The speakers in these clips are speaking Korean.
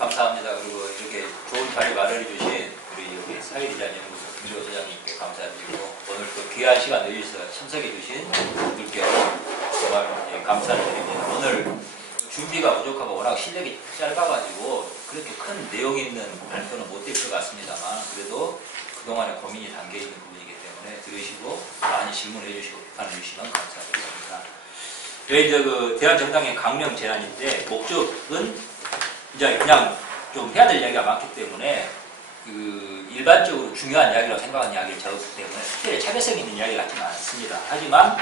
감사합니다. 그리고 이렇게 좋은 자리 마련해 주신 우리 여기 사회디자인연구소 김주호 소장님께 감사드리고 오늘 또 귀한 시간 내주셔서 참석해 주신 분들께 정말 감사를 드립니다. 오늘 준비가 부족하고 워낙 실력이 짧아가지고 그렇게 큰 내용 있는 발표는 못 될 것 같습니다만 그래도 그동안의 고민이 담겨있는 부분이기 때문에 들으시고 많이 질문해 주시고 비판해 주시면 감사드리겠습니다. 저희 이제 그 대한정당의 강령 제안인데 목적은 이제 그냥 좀 해야 될 이야기가 많기 때문에 그 일반적으로 중요한 이야기라고 생각하는 이야기를 적었기 때문에 특별히 차별성 있는 이야기 같지는 않습니다. 하지만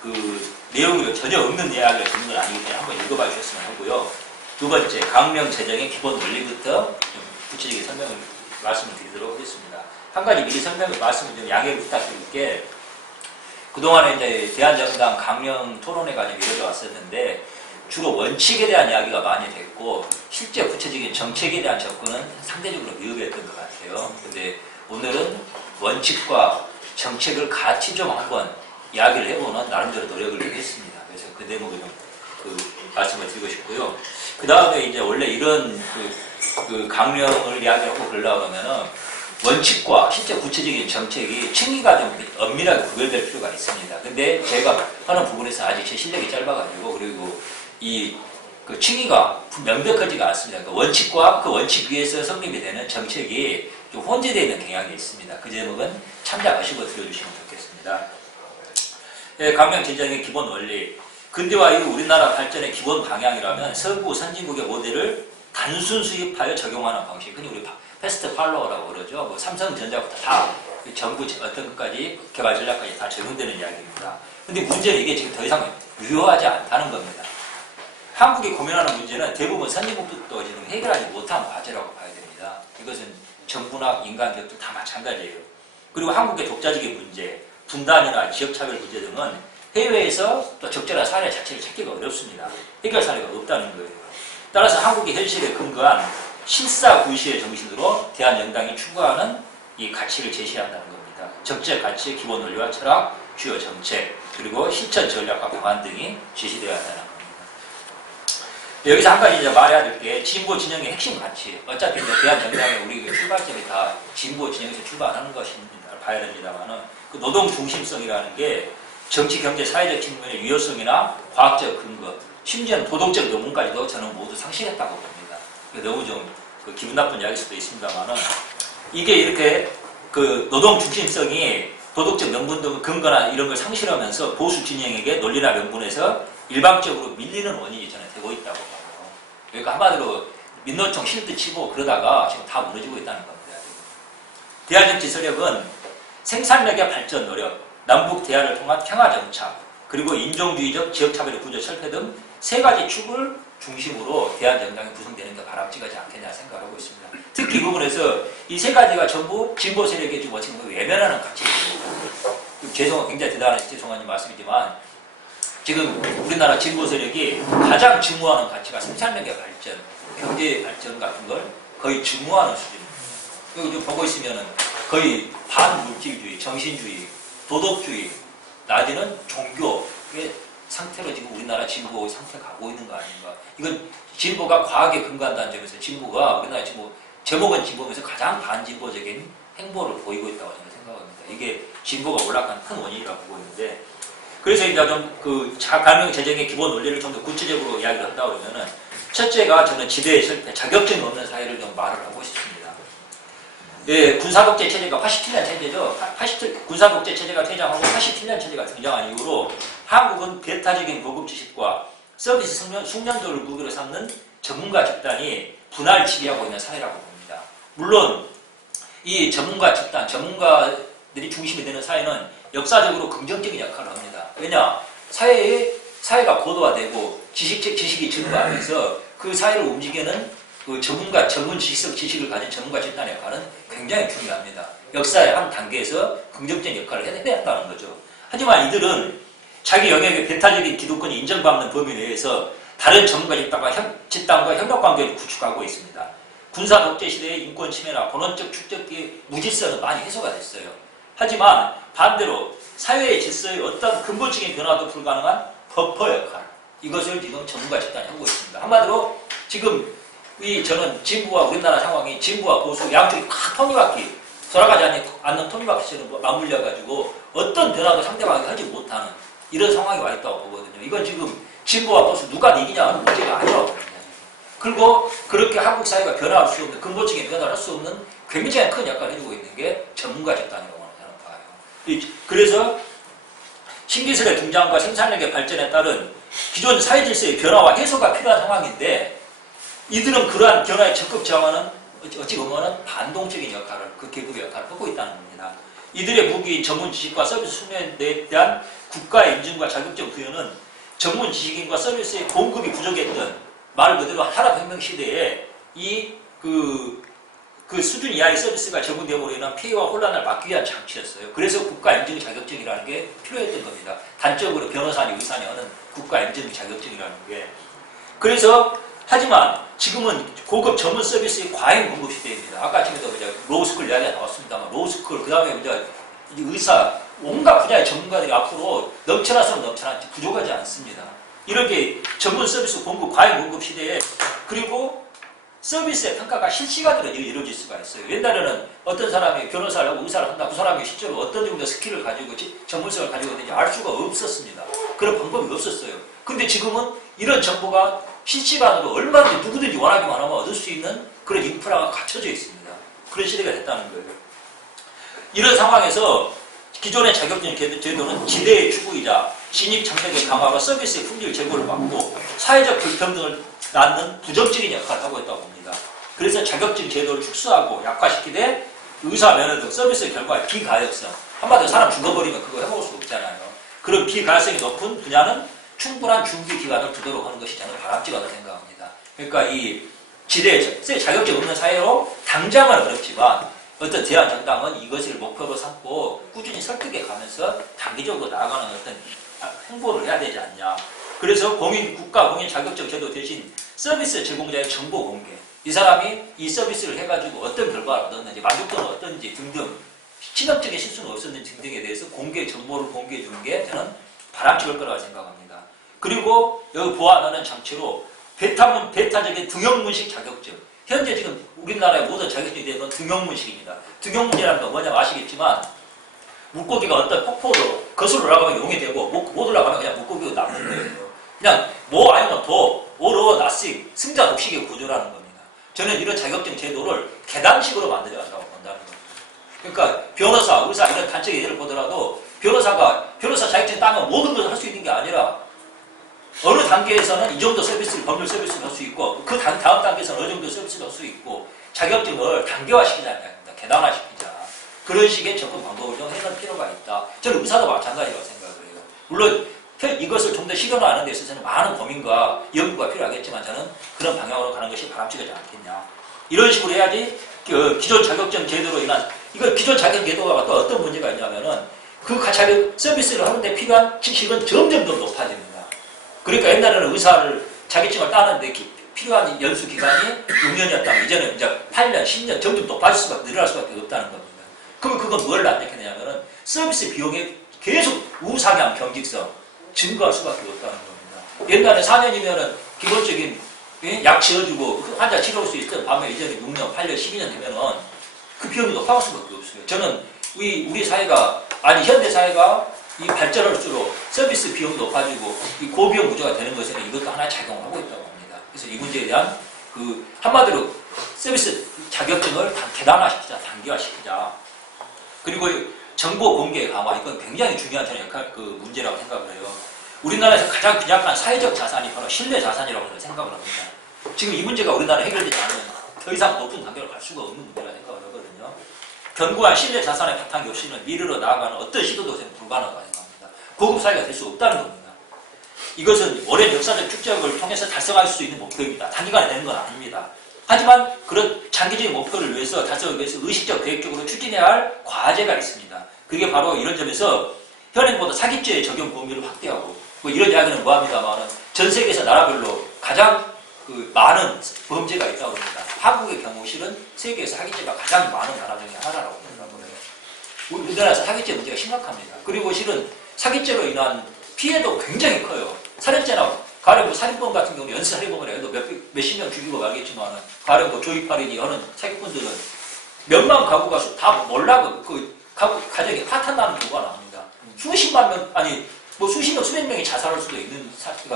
그 내용이 전혀 없는 이야기를 적는 건 아니기 때문에 한번 읽어봐 주셨으면 하고요. 두 번째, 강령 제정의 기본 원리부터 좀 구체적인 설명을 말씀을 드리도록 하겠습니다. 한 가지 미리 말씀을 좀 양해를 부탁드릴게 그동안에 이제 대한정당 강령 토론회가 좀 이루어져 왔었는데 주로 원칙에 대한 이야기가 많이 됐고 실제 구체적인 정책에 대한 접근은 상대적으로 미흡했던 것 같아요. 근데 오늘은 원칙과 정책을 같이 좀 한번 이야기를 해보는 나름대로 노력을 했습니다. 그래서 그 대목을 좀 말씀을 드리고 싶고요. 그 다음에 이제 원래 이런 그 강령을 이야기하고 그러려고 하면은 원칙과 실제 구체적인 정책이 층위가 좀 엄밀하게 구별될 필요가 있습니다. 근데 제가 하는 부분에서 아직 제 실력이 짧아가지고 그리고 그 층위가 명백하지가 않습니다. 그 원칙과 그 원칙 위에서 성립이 되는 정책이 좀 혼재되어 있는 경향이 있습니다. 그 제목은 참작하시고 들어주시면 좋겠습니다. 네, 강령 제정의 기본 원리. 근대화 이후 우리나라 발전의 기본 방향이라면 서구 선진국의 모델을 단순 수입하여 적용하는 방식. 흔히 우리 패스트 팔로워라고 그러죠. 뭐 삼성전자부터 다 전부 어떤 것까지 개발 전략까지 다 적용되는 이야기입니다. 근데 문제는 이게 지금 더 이상 유효하지 않다는 겁니다. 한국이 고민하는 문제는 대부분 선진국도 지금 해결하지 못한 과제라고 봐야 됩니다. 이것은 정부나 인간기업도 다 마찬가지예요. 그리고 한국의 독자적인 문제, 분단이나 지역차별 문제 등은 해외에서 또 적절한 사례 자체를 찾기가 어렵습니다. 해결 사례가 없다는 거예요. 따라서 한국의 현실에 근거한 실사구시의 정신으로 대한정당이 추구하는 이 가치를 제시한다는 겁니다. 적재 가치의 기본 원리와 철학, 주요 정책, 그리고 실천 전략과 방안 등이 제시되어야 한다는 겁니다. 여기서 한 가지 이제 말해야 될 게 진보 진영의 핵심 가치. 어차피 대한정당의 우리 출발점이 다 진보 진영에서 출발하는 것입니다. 봐야 됩니다만은 그 노동 중심성이라는 게 정치, 경제, 사회적 측면의 유효성이나 과학적 근거, 심지어는 도덕적 명분까지도 저는 모두 상실했다고 봅니다. 너무 좀 기분 나쁜 이야기일 수도 있습니다만은 이게 이렇게 그 노동 중심성이 도덕적 명분도 근거나 이런 걸 상실하면서 보수 진영에게 논리나 명분에서 일방적으로 밀리는 원인이 저는 되고 있다고 봐요. 그러니까 한마디로 민노총 실드 치고 그러다가 지금 다 무너지고 있다는 겁니다. 대한정치 세력은 생산력의 발전 노력, 남북 대화를 통한 평화 정착, 그리고 인종주의적 지역차별의 구조 철폐 등 세 가지 축을 중심으로 대한정당이 구성되는 게 바람직하지 않겠냐 생각하고 있습니다. 특히 이 부분에서 이 세 가지가 전부 진보 세력에 좀 어찌 보면 외면하는 가치입니다. 굉장히 대단한 죄송한 말씀이지만 지금 우리나라 진보 세력이 가장 증오하는 가치가 생산력의 발전, 경제의 발전 같은 걸 거의 증오하는 수준입니다. 여기 좀 보고 있으면은 거의 반물질주의, 정신주의, 도덕주의, 낮에는 종교의 상태로 지금 우리나라 진보 상태가 가고 있는 거 아닌가. 이건 진보가 과학에 근거한다는 점에서 진보가 우리나라 진보, 제목은 진보면서 가장 반진보적인 행보를 보이고 있다고 저는 생각합니다. 이게 진보가 올라간 큰 원인이라고 보고 있는데 그래서 이제 좀 강령 제정의 기본 원리를 좀 더 구체적으로 이야기를 한다 그러면은 첫째가 저는 지대의 실패, 자격증 없는 사회를 좀 말을 하고 싶습니다. 예, 군사독재 체제가 87년 체제죠. 87 군사독재 체제가 퇴장하고 87년 체제가 등장한 이후로 한국은 배타적인 고급 지식과 서비스 숙련도를 무기로 삼는 전문가 집단이 분할 지배하고 있는 사회라고 봅니다. 물론 이 전문가 집단, 전문가들이 중심이 되는 사회는 역사적으로 긍정적인 역할을 합니다. 왜냐? 사회가 고도화되고 지식이 증가하면서 그 사회를 움직이는 그 전문 지식을 가진 전문가 집단의 역할은 굉장히 중요합니다. 역사의 한 단계에서 긍정적인 역할을 해야 한다는 거죠. 하지만 이들은 자기 영역의 배타적인 기득권이 인정받는 범위 내에서 다른 전문가 집단과 협력관계를 구축하고 있습니다. 군사 독재 시대의 인권 침해나 본원적 축적기의 무질서는 많이 해소가 됐어요. 하지만 반대로 사회의 질서의 어떤 근본적인 변화도 불가능한 버퍼 역할, 이것을 지금 전문가 집단이 하고 있습니다. 한마디로 지금 저는 진보와 우리나라 상황이 진보와 보수 양쪽이 다 톱니바퀴 돌아가지 않는 톱니바퀴처럼 맞물려가지고 어떤 변화도 상대방이 하지 못하는 이런 상황이 와 있다고 보거든요. 이건 지금 진보와 보수 누가 이기냐 하는 문제가 아니라고 봅니다. 그리고 그렇게 한국 사회가 변화할 수 없는 근본적인 변화를 할 수 없는 굉장히 큰 역할을 해주고 있는 게 전문가 집단이라고 저는 봐요. 그래서 신기술의 등장과 생산력의 발전에 따른 기존 사회질서의 변화와 해소가 필요한 상황인데 이들은 그러한 변화에 적극 저항하는 어찌 보면 반동적인 역할을 그 계급의 역할을 하고 있다는 겁니다. 이들의 무기인 전문 지식과 서비스 수면에 대한 국가의 인증과 자격증 부여는 전문 지식인과 서비스의 공급이 부족했던 말 그대로 산업혁명 시대에 그 수준 이하의 서비스가 제공됨으로 인한 피해와 혼란을 막기 위한 장치였어요. 그래서 국가 인증 자격증이라는 게 필요했던 겁니다. 단적으로 변호사니 의사니 하는 국가 인증 자격증이라는 게. 그래서 하지만 지금은 고급 전문 서비스의 과잉 공급 시대입니다. 아까 지금도 이제 로스쿨 이야기가 나왔습니다만 로스쿨 그 다음에 이제 의사 온갖 분야의 전문가들이 앞으로 넘쳐나서는 넘쳐나지 부족하지 않습니다. 이렇게 전문 서비스 공급 과잉 공급 시대에 그리고 서비스의 평가가 실시간으로 이루어질 수가 있어요. 옛날에는 어떤 사람이 변호사를 하고 의사를 한다. 그 사람이 실제로 어떤 정도 스킬을 가지고 전문성을 가지고 있는지 알 수가 없었습니다. 그런 방법이 없었어요. 근데 지금은 이런 정보가 실시간으로 얼마든지 누구든지 원하기만 하면 얻을 수 있는 그런 인프라가 갖춰져 있습니다. 그런 시대가 됐다는 거예요. 이런 상황에서 기존의 자격증 제도는 지대의 추구이자 진입 장벽의 강화와 서비스의 품질 제고를 막고 사회적 불평등을 낳는 부정적인 역할을 하고 있다고 봅니다. 그래서 자격증 제도를 축소하고 약화시키되 의사 면허 등 서비스 결과의 비가역성, 한마디로 사람 죽어버리면 그거 해먹을 수 없잖아요. 그런 비가역성이 높은 분야는 충분한 준비 기간을 두도록 하는 것이 저는 바람직하다고 생각합니다. 그러니까 이 지대 자격증 없는 사회로 당장은 어렵지만 어떤 대한 정당은 이것을 목표로 삼고 꾸준히 설득해 가면서 단기적으로 나아가는 어떤 행보를 해야 되지 않냐. 그래서 국가 공인 자격증 제도 대신 서비스 제공자의 정보 공개. 이 사람이 이 서비스를 해가지고 어떤 결과를 얻었는지, 만족도는 어떤지 등등, 치명적인 실수는 없었는지 등등에 대해서 정보를 공개해 주는 게 저는 바람직할 거라고 생각합니다. 그리고 여기 보완하는 장치로 배타적인 등용문식 자격증. 현재 지금 우리나라의 모든 자격증이 되는 등용문식입니다. 등용문이라는 건 뭐냐면 아시겠지만 물고기가 어떤 폭포로 거슬러 올라가면 용이 되고 못 올라가면 그냥 물고기가 남는 거예요. 그냥 뭐 아니면 오로 나씩 승자 독식의 구조라는 겁니다. 저는 이런 자격증 제도를 계단식으로 만들어야 한다고 본다는 겁니다. 그러니까 변호사, 의사 이런 단적 예를 보더라도 변호사 자격증 따면 모든 것을 할 수 있는 게 아니라 어느 단계에서는 이 정도 서비스를 법률 서비스를 할 수 있고 그 다음 단계에서는 어느 정도 서비스를 할 수 있고 자격증을 단계화시키자는 겁니다. 계단화시키자. 그런 식의 접근 방법을 좀 해놓을 필요가 있다. 저는 의사도 마찬가지라고 생각을 해요. 물론 이것을 좀 더 실현하는 데 있어서는 많은 고민과 연구가 필요하겠지만 저는 그런 방향으로 가는 것이 바람직하지 않겠냐. 이런 식으로 해야지 기존 자격증 제도로 인한 기존 자격증 제도가 또 어떤 문제가 있냐면은 그 자격 서비스를 하는데 필요한 지식은 점점 더 높아집니다. 그러니까 옛날에는 의사를 자격증을 따는데 필요한 연수 기간이 6년이었다면 이제는 이제 8년, 10년 점점 늘어날 수밖에 없다는 겁니다. 그럼 그건 뭘 납득했냐면은 서비스 비용에 계속 우상향 경직성 증가할 수밖에 없다는 겁니다. 옛날에 4년이면은 기본적인 약 지어주고 환자 치료할 수 있던 반면 이제는 6년, 8년, 12년 되면은 그 비용이 높아질 수밖에 없어요. 저는 우리 사회가 현대 사회가 이 발전할수록 서비스 비용이 높아지고 이 고비용 구조가 되는 것에는 이것도 하나의 작용을 하고 있다고 합니다. 그래서 이 문제에 대한 한마디로 서비스 자격증을 계단화시키자, 단계화시키자. 그리고 정보 공개 강화, 이건 굉장히 중요한 저는 문제라고 생각을 해요. 우리나라에서 가장 빈약한 사회적 자산이 바로 신뢰 자산이라고 저는 생각을 합니다. 지금 이 문제가 우리나라에 해결되지 않으면 더 이상 높은 단계로 갈 수가 없는 문제라 생각을 하거든요. 견고한 신뢰 자산의 바탕이 없이는 미래로 나아가는 어떤 시도도 불가능하다고 생각합니다. 고급 사회가 될 수 없다는 겁니다. 이것은 오랜 역사적 축적을 통해서 달성할 수 있는 목표입니다. 단기간에 되는 건 아닙니다. 하지만 그런 장기적인 목표를 위해서 달성하기 위해서 의식적 계획적으로 추진해야 할 과제가 있습니다. 그게 바로 이런 점에서 현행보다 사기죄의 적용 범위를 확대하고 이런 이야기는 뭐합니다만 전 세계에서 나라별로 가장 많은 범죄가 있다고 합니다. 한국의 경우 실은 세계에서 사기죄가 가장 많은 나라 중에 하나라고 생각을 해요. 우리나라에서 사기죄 문제가 심각합니다. 그리고 실은 사기죄로 인한 피해도 굉장히 커요. 살인죄나 가령 뭐 살인범 같은 경우는 연쇄살인범을 해도 몇십 명 죽이고 말겠지만, 가령 뭐 조이팔이니 하는 사기꾼들은 몇만 가구가 다 몰라고 그 가정에 파탄나는 경우가 나옵니다. 수십만 명, 아니, 뭐 수십 명, 수백 명이 자살할 수도 있는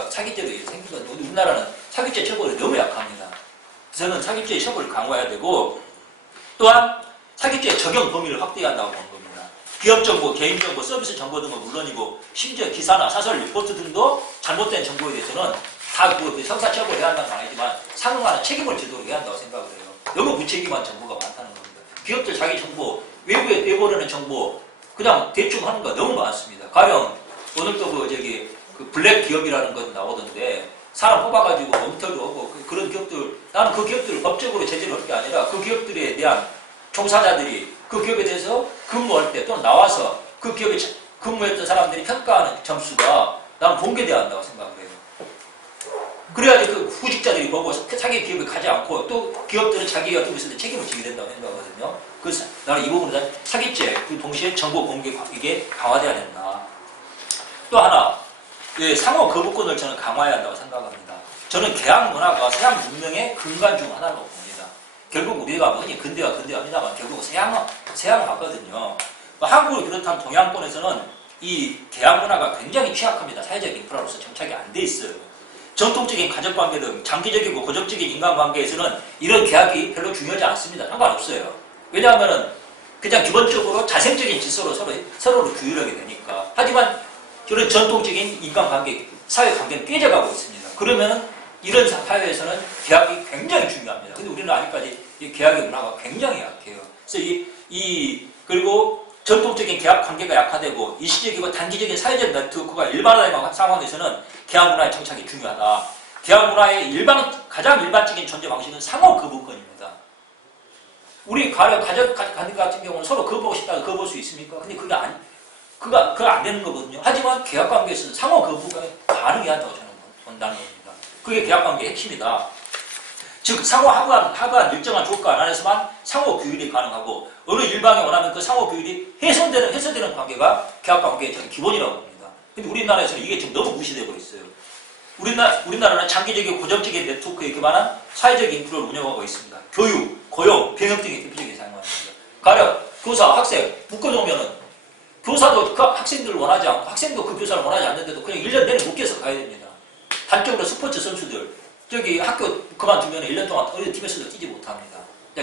사기죄로 생기거든요. 우리나라는 사기죄 처벌이 너무 약합니다. 저는 사기죄 처벌을 강화해야 되고, 또한 사기죄 적용 범위를 확대해야 한다고 보는 겁니다. 기업정보, 개인정보, 서비스 정보 등은 물론이고, 심지어 기사나 사설, 리포트 등도 잘못된 정보에 대해서는 다 그 형사처벌해야 한다는 건 아니지만 상응하는 책임을 지도록 해야 한다고 생각을 해요. 너무 무책임한 정보가 많다는 겁니다. 기업들 자기 정보, 외부에 내보내는 정보, 그냥 대충 하는 거 너무 많습니다. 가령 오늘도 그 블랙 기업이라는 것 나오던데, 사람 뽑아가지고 엉터리로 하고 그런 기업들, 나는 그 기업들을 법적으로 제재를 할 게 아니라 그 기업들에 대한 종사자들이 그 기업에 대해서 근무할 때 또는 나와서 그 기업에 근무했던 사람들이 평가하는 점수가 나는 공개돼야 한다고 생각을 해요. 그래야지 그 후직자들이 보고 자기 기업에 가지 않고, 또 기업들은 자기가 두고 있을 때 책임을 지게 된다고 생각하거든요. 그래서 나는 이 부분은 사기죄, 그 동시에 정보 공개 이게 강화돼야 된다. 또 하나, 상호 거부권을 저는 강화해야 한다고 생각합니다. 저는 계약 문화가 서양 문명의 근간 중 하나라고 봅니다. 결국 우리가 흔히 근대화합니다만 결국 서양화거든요. 한국을 비롯한 동양권에서는 이 계약 문화가 굉장히 취약합니다. 사회적 인프라로서 정착이 안 돼 있어요. 전통적인 가족관계 등 장기적이고 고정적인 인간관계에서는 이런 계약이 별로 중요하지 않습니다. 상관없어요. 왜냐하면 그냥 기본적으로 자생적인 질서로 서로를 규율하게 되니까. 하지만 이런 전통적인 인간관계, 사회관계는 깨져가고 있습니다. 그러면 이런 사회에서는 계약이 굉장히 중요합니다. 근데 우리는 아직까지 이 계약의 문화가 굉장히 약해요. 그래서 그리고 전통적인 계약 관계가 약화되고 일시적이고 단기적인 사회적 네트워크가 일반화된 상황에서는 계약 문화의 정착이 중요하다. 계약 문화의 가장 일반적인 존재 방식은 상호 거부권입니다. 우리 가족 같은 경우는 서로 거부하고 싶다고 거부할 수 있습니까? 근데 그거 안 되는 거거든요. 하지만 계약 관계에서는 상호 거부가 가능해야 한다고 저는 본다는 겁니다. 그게 계약 관계의 핵심이다. 즉 상호 하부한 일정한 조건 안에서만 상호 규율이 가능하고, 어느 일방이 원하면 그 상호 규율이 해소되는 관계가 계약 관계의 저는 기본이라고 봅니다. 근데 우리나라에서는 이게 지금 너무 무시되고 있어요. 우리나라는 장기적이고 고정적인 네트워크에 기반한 사회적 인프라를 운영하고 있습니다. 교육, 고용, 병역 등이 대표적인 상황입니다. 가령 교사, 학생 묶어놓으면은 교사도 그 학생들을 원하지 않고 학생도 그 교사를 원하지 않는데도 그냥 1년 내내 묶여서 가야 됩니다. 단적으로 스포츠 선수들 학교 그만두면 1년 동안 어느 팀에서도 뛰지 못합니다.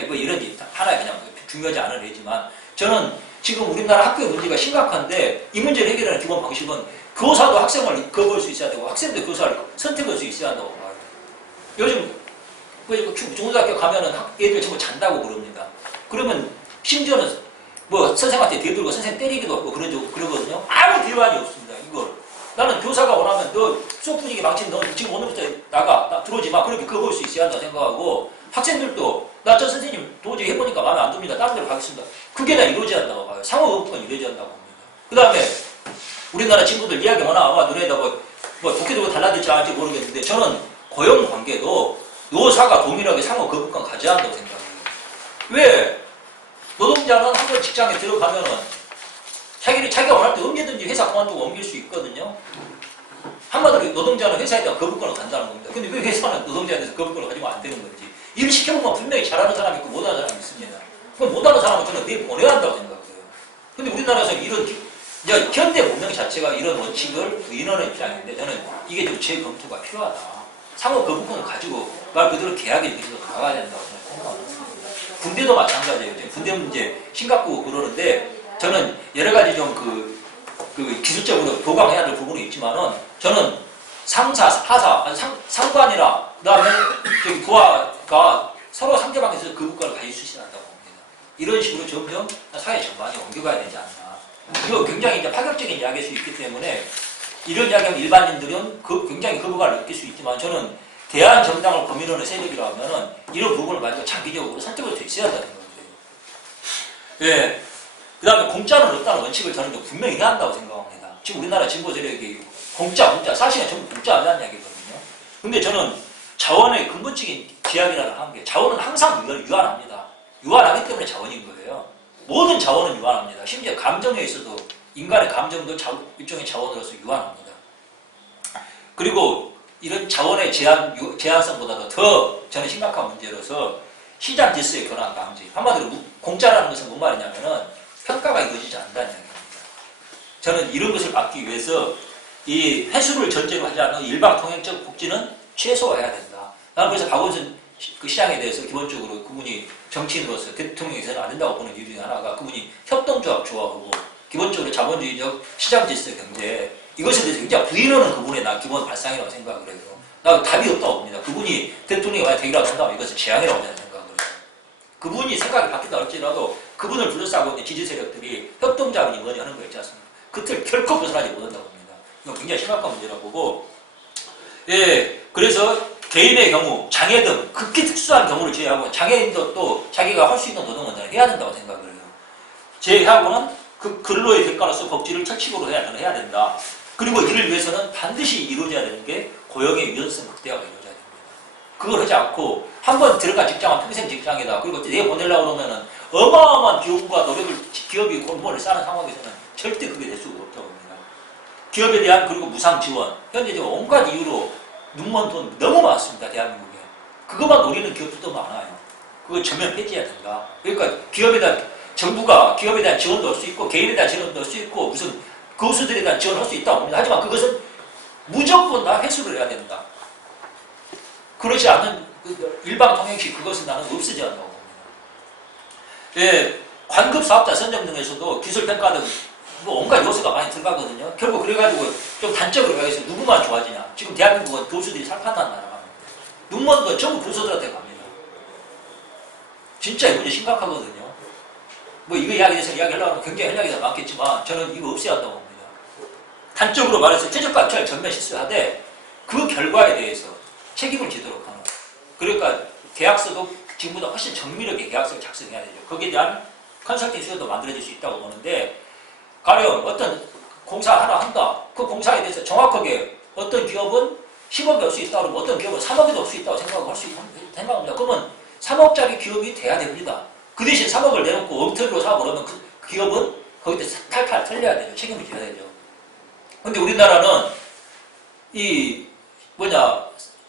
뭐 이런 하나의 그냥 중요하지 않은 예지만, 저는 지금 우리나라 학교의 문제가 심각한데 이 문제를 해결하는 기본 방식은 교사도 학생을 거부할 수 있어야 되고 학생도 교사를 선택할 수 있어야 한다고 봐요. 요즘 중고등학교 가면은 애들 전부 잔다고 그럽니다. 그러면 심지어는 뭐 선생한테 대들고 선생 때리기도 하고 그러거든요. 아무 대안이 없습니다. 이걸 나는 교사가 원하면 너 수업 분위기 망치면 너 지금 오늘부터 들어오지 마. 그렇게 거부할 수 있어야 한다 생각하고, 학생들도 나 저 선생님 도저히 해보니까 마음에 안 듭니다. 다른 데로 가겠습니다. 그게 다 이루어져야 한다고 봐요. 상호 거부권이 이루어져야 한다고 봅니다. 그 다음에 우리나라 친구들 이야기 뭐나 너네다 뭐 좋게 되고 달라질지 않을지 모르겠는데, 저는 고용관계도 노사가 동일하게 상호 거부권 가져야 한다고 생각해요. 왜? 노동자는 한 번 직장에 들어가면은 자기가 원할 때 언제든지 회사 그만두고 옮길 수 있거든요. 한마디로 노동자는 회사에 대한 거부권을 간다는 겁니다. 근데 왜 회사는 노동자에 대해서 거부권을 가지면 안 되는 건지. 일을 시켜보면 분명히 잘하는 사람이 있고 못하는 사람이 있습니다. 그럼 못하는 사람은 저는 내보내야 한다고 생각해요. 근데 우리나라에서 이런 현대 문명 자체가 이런 원칙을 위헌하는 입장인데, 저는 이게 좀 재검토가 필요하다. 상호 거부권을 가지고 말 그대로 계약에 계속 나가야 된다고 생각합니다. 군대도 마찬가지예요. 군대 문제 심각하고 그러는데, 저는 여러 가지 좀 기술적으로 보강해야 될 부분이 있지만은, 저는 상사, 하사, 상관이나 그다음에 부하가 서로 상대방에서 거부권을 가질 수 있어야 한다고 봅니다. 이런 식으로 점점 사회 전반이 옮겨가야 되지 않나. 이거 굉장히 이제 파격적인 이야기일 수 있기 때문에, 이런 이야기하면 일반인들은 굉장히 거부감을 느낄 수 있지만, 저는 대한정당을 고민하는 세력이라 하면은 이런 부분을 가지고 장기적으로 설득할 수 있어야 한다는 거죠. 예. 그 다음에 공짜는 없다는 원칙을 저는 분명히 해야 한다고 생각합니다. 지금 우리나라 진보 세력이 공짜, 사실은 전부 공짜하자는 이야기거든요. 근데 저는 자원의 근본적인 기약이라는 게, 자원은 항상 유한합니다. 유한하기 때문에 자원인 거예요. 모든 자원은 유한합니다. 심지어 감정에 있어도 인간의 감정도 일종의 자원으로서 유한합니다. 그리고 이런 자원의 제한성보다도 더 저는 심각한 문제로서 시장 질서의 변화 방지. 한마디로 공짜라는 것은 뭔 말이냐면은 평가가 이루어지지 않는다는 이야기입니다. 저는 이런 것을 막기 위해서 이 회수를 전제로 하지 않는 일방 통행적 복지는 최소화해야 된다. 나는 그래서 박원순 그 시장에 대해서 기본적으로 그분이 정치인으로서 대통령이 되서는 안 된다고 보는 이유 중에 하나가 그분이 협동조합 좋아하고 기본적으로 자본주의적 시장 질서 경제 이것에 대해서 굉장히 부인하는 그분의 나 기본 발상이라고 생각을 해요. 나 답이 없다고 봅니다. 그분이 대통령이 만약 되기라도 한다면 이것은 재앙이라고 저는 생각을 해요. 그분이 생각이 바뀐다 할지라도 그분을 둘러싸고 있는 지지 세력들이 협동자본이 뭐니 하는 거 있지 않습니까? 그 틀 결코 벗어나지 못한다고 봅니다. 이건 굉장히 심각한 문제라고 보고 예, 그래서 개인의 경우 장애 등 극히 특수한 경우를 제외하고 장애인도 또 자기가 할 수 있는 노동은 해야 된다고 생각을 해요. 제외하고는 그 근로의 대가로서 복지를 철칙으로 해야 된다. 그리고 이를 위해서는 반드시 이루어져야 되는 게 고용의 유연성 극대화가 이루어져야 됩니다. 그걸 하지 않고 한번 들어간 직장은 평생 직장이다. 그리고 내보내려고 그러면은 어마어마한 비용과 노력을 기업이 골몰을 싸는 상황에서는 절대 그게 될 수가 없다고 봅니다. 기업에 대한 그리고 무상 지원 현재 온갖 이유로 눈먼 돈 너무 많습니다. 대한민국에. 그것만 노리는 기업들도 많아요. 그거 전면 폐지해야 된다. 그러니까 정부가 기업에 대한 지원도 할 수 있고 개인에 대한 지원도 할 수 있고 무슨 교수들에 대한 지원을 할 수 있다고 봅니다. 하지만 그것은 무조건 다 회수를 해야 된다. 그렇지 않은 일방 통행시 그것은 나는 없어져야 한다고 봅니다. 예, 관급 사업자 선정 등에서도 기술평가 등 온갖 요소가 많이 들어가거든요. 결국 그래가지고 좀 단적으로 가서 누구만 좋아지냐. 지금 대한민국은 교수들이 살판난 나라가 눈먼 건 전부 교수들한테 갑니다. 진짜 이 문제 심각하거든요. 뭐 이거 이야기해서 이야기하려고 하면 굉장히 할 이야기가 많겠지만 저는 이거 없애야 한다고 봅니다. 단적으로 말해서 최저가치를 전면 실수하되 그 결과에 대해서 책임을 지도록 하는. 그러니까 계약서도 지금보다 훨씬 정밀하게 계약서를 작성해야 되죠. 거기에 대한 컨설팅 수요도 만들어질 수 있다고 보는데 가령 어떤 공사 하나 한다. 그 공사에 대해서 정확하게 어떤 기업은 10억이 올 수 있다 그러면 어떤 기업은 3억이 올 수 있다고 생각합니다. 그러면 3억짜리 기업이 돼야 됩니다. 그 대신 3억을 내놓고 엉터리로 사고 그러면 그 기업은 거기서 탈탈 털려야 되죠. 책임을 져야 되죠. 근데 우리나라는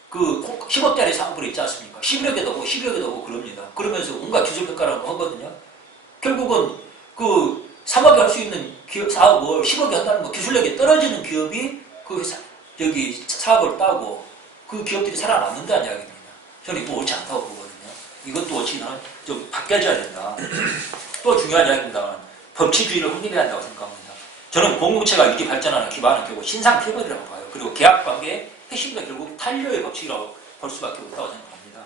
그 10억짜리 사업을 있지 않습니까? 11억에도 오고 12억에도 오고 그럽니다. 그러면서 온갖 기술평가라고 하거든요. 결국은 그 3억이 할 수 있는 사업을 10억이 한다는 거 기술력이 떨어지는 기업이 여기 사업을 따고 그 기업들이 살아남는다는 이야기입니다. 저는 이거 옳지 않다고 보거든요. 이것도 옳지 좀 바뀌어져야 된다. 또 중요한 이야기입니다. 법치주의를 확립해야 한다고 생각합니다. 저는 공동체가 유지 발전하는 기반은 결국 신상폐벌이라고 봐요. 그리고 계약관계의 핵심도 결국 탄료의 법칙이라고 볼 수밖에 없다고 생각합니다.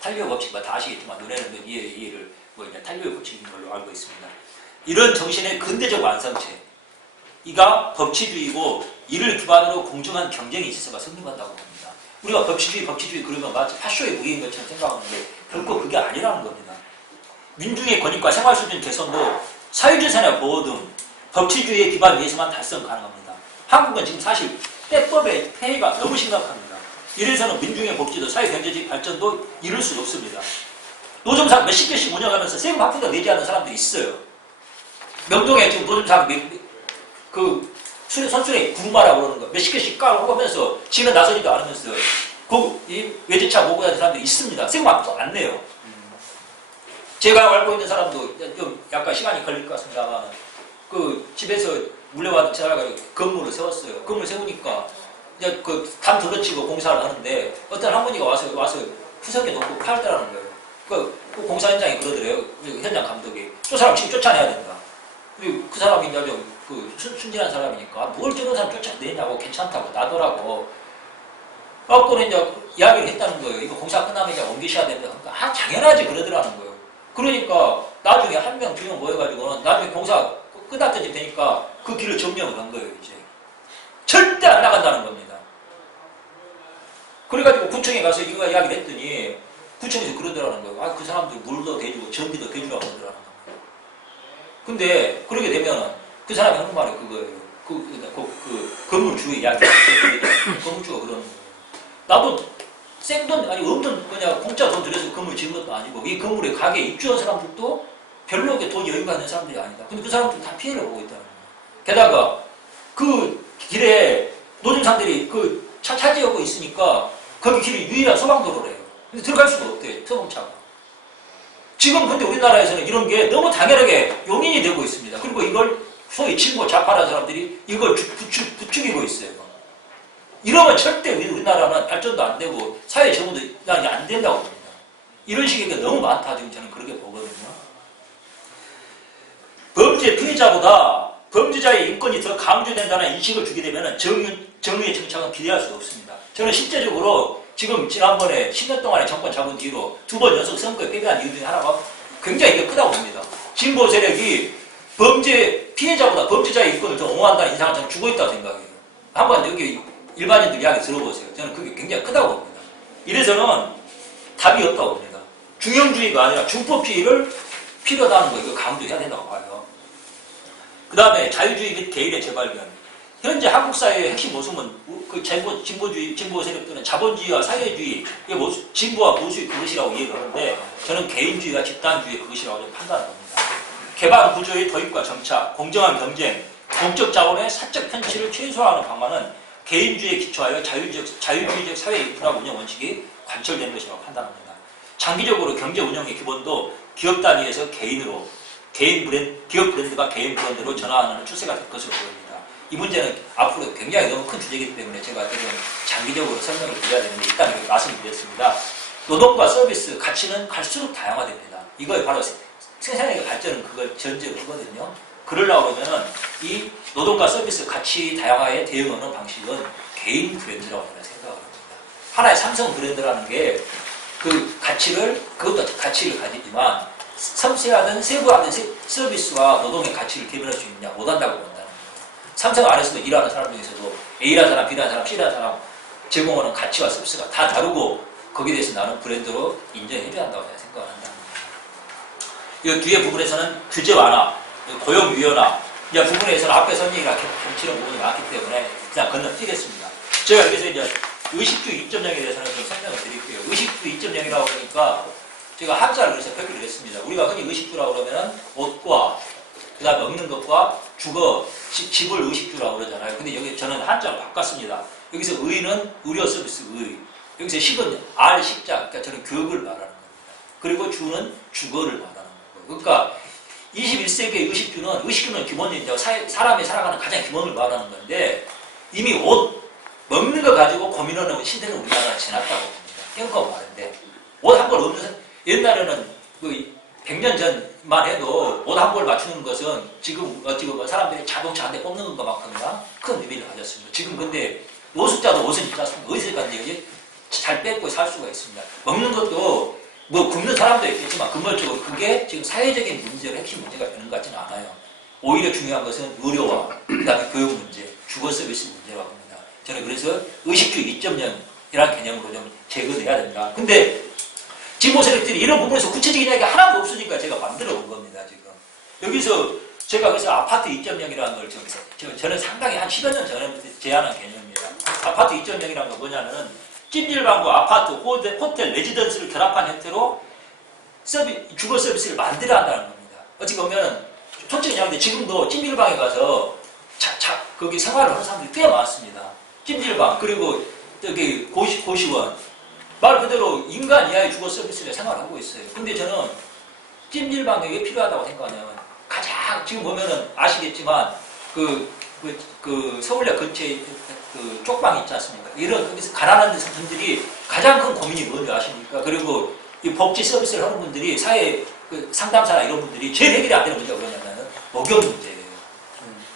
탄료의 법칙 다 아시겠지만 눈에는 이해를 이제 탄료의 법칙인 걸로 알고 있습니다. 이런 정신의 근대적 완성체 이가 법치주의고 이를 기반으로 공정한 경쟁의 질서가 성립한다고 봅니다. 우리가 법치주의 그러면 마치 파쇼의 무기인 것처럼 생각하는데 결코 그게 아니라는 겁니다. 민중의 권익과 생활수준 개선도 사회주의사나 보호 등 법치주의의 기반 위에서만 달성 가능합니다. 한국은 지금 사실 때법의 폐해가 너무 심각합니다. 이래서는 민중의 복지도 사회경제적 발전도 이룰 수 없습니다. 노점상 몇십 개씩 운영하면서 세금 한 푼도 내지 않는 사람들이 있어요. 명동에 지금 노점상 선수의 구루마라고 그러는 거 몇십 개씩 까고 하면서 지는 나서지도 않으면서 이 외제차 모고 하는 사람들이 있습니다. 세금 한 푼도 안 내요. 제가 알고 있는 사람도 좀 약간 시간이 걸릴 것 같습니다만 그 집에서 물려받은 차가 건물을 세웠어요. 건물 세우니까 이제 감 들어치고 공사를 하는데 어떤 할머니가 와서 후석에 놓고 팔더라는 거예요. 그 공사 현장에 그러더래요. 현장 감독이 저 사람 지금 쫓아내야 된다. 그 사람이 이제 순진한 사람이니까 뭘 저런 사람 쫓아내냐고 괜찮다고 나더라고. 그래서 이제 이야기를 했다는 거예요. 이거 공사 끝나면 이제 옮기셔야 된다. 그러니까 당연하지 그러더라는 거예요. 그러니까 나중에 한 명, 두 명 모여가지고는 나중에 공사 끝났더니 되니까 그 길을 점령을 한 거예요, 이제. 절대 안 나간다는 겁니다. 그래가지고 구청에 가서 이거 이야기를 했더니 구청에서 그러더라는 거예요. 그 사람들 물도 대주고 전기도 대주라고 그러더라는 거예요. 근데 그러게 되면은 그 사람이 하는 말이 그거예요. 그 건물주의 이야기. 건물주가 그러는 거예요. 나도 생돈, 없는 공짜 돈 들여서 건물 지은 것도 아니고 이 건물에 가게에 입주한 사람들도 별로 돈 여유가 있는 사람들이 아니다. 근데 그 사람들은 다 피해를 보고 있다는 거예요. 게다가 그 길에 노점상들이 차지하고 있으니까 거기 길이 유일한 소방도로래요. 근데 들어갈 수가 없대요. 소방차가. 지금 근데 우리나라에서는 이런 게 너무 당연하게 용인이 되고 있습니다. 그리고 이걸 소위 진보 좌파라는 사람들이 이걸 부추기고 있어요. 이러면 절대 우리나라는 발전도 안 되고 사회 정의도 안 된다고 봅니다. 이런 식의 게 너무 많다. 지금 저는 그렇게 보거든요. 범죄 피해자보다 범죄자의 인권이 더 강조된다는 인식을 주게 되면 정의의 정착은 기대할 수가 없습니다. 저는 실제적으로 지금 지난번에 10년 동안의 정권 잡은 뒤로 2번 연속 선거에 패배한 이유 중에 하나가 굉장히 이게 크다고 봅니다. 진보 세력이 범죄 피해자보다 범죄자의 인권을 더 옹호한다는 인상을 저는 주고 있다고 생각해요. 한번 여기 일반인들 이야기 들어보세요. 저는 그게 굉장히 크다고 봅니다. 이래서는 답이 없다고 봅니다. 중형주의가 아니라 중법주의를 필요하다는 거 이거 강조해야 된다고 봐요. 그 다음에 자유주의 및 개인의 재발견. 현재 한국 사회의 핵심 모습은 그 진보 세력들은 자본주의와 사회주의, 진보와 보수의 그것이라고 이해하는데 저는 개인주의와 집단주의 그것이라고 좀 판단합니다. 개방 구조의 도입과 정착, 공정한 경쟁, 공적 자원의 사적 편취를 최소화하는 방안은 개인주의에 기초하여 자유주의적 사회 인프라 운영 원칙이 관철되는 것이라고 판단합니다. 장기적으로 경제 운영의 기본도 기업 단위에서 기업 브랜드가 개인 브랜드로 전환하는 추세가 될 것으로 보입니다. 이 문제는 앞으로 굉장히 너무 큰 주제이기 때문에 제가 지금 장기적으로 설명을 드려야 되는데 일단 이렇게 말씀드렸습니다. 노동과 서비스 가치는 갈수록 다양화됩니다. 이거에 바로 생산력의 발전은 그걸 전제로 하거든요. 그러려고 그러면은 이 노동과 서비스 가치 다양화에 대응하는 방식은 개인 브랜드라고 저는 생각을 합니다. 하나의 삼성 브랜드라는 게 그것도 가치를 가지지만 섬세하든 세부하든 서비스와 노동의 가치를 대변할 수 있느냐 못한다고 본다는 거예요. 삼성 안에서도 일하는 사람 중에서도 A라는 사람, B라는 사람, C라는 사람 제공하는 가치와 서비스가 다 다르고 거기에 대해서 나는 브랜드로 인정해줘야 한다고 생각을 한다는 거예요. 이 뒤에 부분에서는 규제 완화, 고용 유연화 이 부분에서는 앞에 설명이랑 겹치는 부분이 많기 때문에 그냥 건너뛰겠습니다. 제가 여기서 이제 의식주 2.0에 대해서는 좀 설명을 드릴게요. 의식주 2.0이라고 그러니까 제가 한자를 그래서 표기를 했습니다. 우리가 흔히 의식주라고 그러면 옷과 그 다음에 먹는 것과 주거, 집을 의식주라고 그러잖아요. 근데 여기 저는 한자로 바꿨습니다. 여기서 의는 의료 서비스 의, 여기서 식은 알식자, 그러니까 저는 교육을 말하는 겁니다. 그리고 주는 주거를 말하는 거예요. 그러니까 21세기의 의식주는 기본적으로 사람이 살아가는 가장 기본을 말하는 건데 이미 옷, 먹는 거 가지고 고민하는 시대는 우리나라가 지났다고 봅니다. 땡커 말인데 옷 한 벌 없는 옛날에는 100년 전만 해도 옷 한 벌 맞추는 것은 지금 사람들이 자동차 한 대 뽑는 것만큼이나 큰 의미를 가졌습니다. 지금 근데 노숙자도 옷은 있지 않습니까? 어디서 갔는지 잘 뺏고 살 수가 있습니다. 먹는 것도 굶는 사람도 있겠지만 근본적으로 그게 지금 사회적인 문제로 핵심 문제가 되는 것 같지는 않아요. 오히려 중요한 것은 의료와 그다음에 교육 문제, 주거 서비스 문제라고 합니다. 저는 그래서 의식주 2.0이라는 개념으로 좀 제거돼야 됩니다. 근데 진보 세력들이 이런 부분에서 구체적인 이야기가 하나도 없으니까 제가 만들어 본 겁니다. 지금 여기서 제가 그래서 아파트 2.0이라는 걸 저는 상당히 한 10여 년 전에 제안한 개념입니다. 아파트 2.0이라는 건 뭐냐면은 찜질방과 아파트, 호텔, 레지던스를 결합한 형태로 주거 서비스를 만들어야 한다는 겁니다. 어찌 보면 솔직히 얘기하는데 지금도 찜질방에 가서 거기 생활을 하는 사람들이 꽤 많습니다. 찜질방 그리고 여기 고시원 말 그대로 인간 이하의 주거 서비스를 생활하고 있어요. 근데 저는 찜질방이 왜 필요하다고 생각하냐면 가장 지금 보면은 아시겠지만 서울역 근처에 쪽방 있지 않습니까? 이런 거기서 가난한 분들이 가장 큰 고민이 뭔지 아십니까? 그리고 이 복지 서비스를 하는 분들이 사회 상담사나 이런 분들이 제일 해결이 안 되는 문제가 뭐냐면 목욕 문제예요.